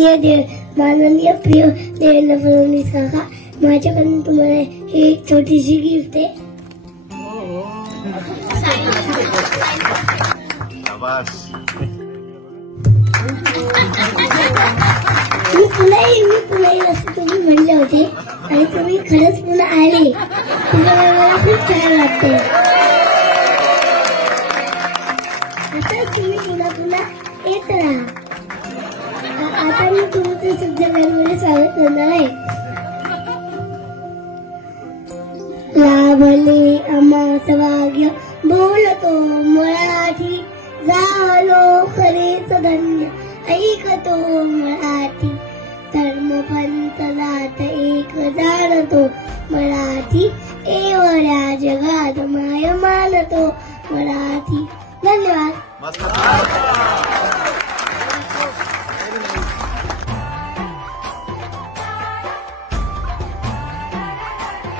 माननीय प्रिय देवेंद्र फडणवीस काका, माझ्याकडून तुम्हाला ही एक छोटीशी गिफ्ट आहे. मी पुन्हा येईल असं तुम्ही म्हणले होते आणि तुम्ही खरंच पुन्हा आले. तुम्हाला मला खूप छान वाटते. असंच तुम्ही पुन्हा येत राहा. आता मी तुमचं सिद्धगडमध्ये स्वागत करणार आहे. लाभले आम्हा सौभाग्य